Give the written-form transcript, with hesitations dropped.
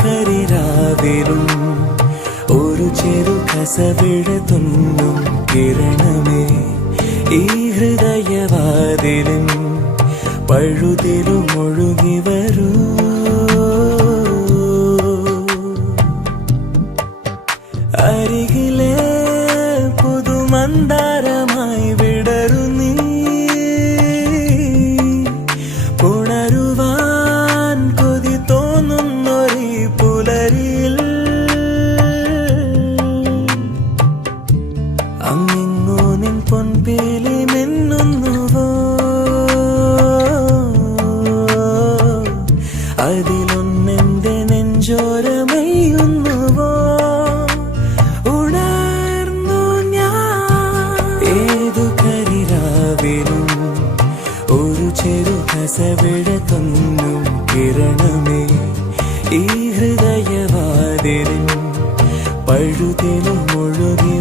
കരിരാവിലും ഒരു ചെറു കസവിട തുന്നും കിരണമേ ഈ ഹൃദയവാതിലും പഴുതിലും ഒഴുകി വരൂ അരികിലെ പുതുമന്ദാരമായി വിടരു നീ പുണരുവാൻ കൊതി തോന്നുന്നൊരു പുലരിയിൽ അങ്ങിങ്ങോ നിൻ പൊൻപേലി മിന്നുന്നുവോ അതിലൊന്നെന്റെ നെഞ്ചോരമയുന്നുവോ ഒരു ചെറു കസവിട തുന്നും കിരണമേ ഈ ഹൃദയവാതിലും പഴുതിലും ഒഴുകി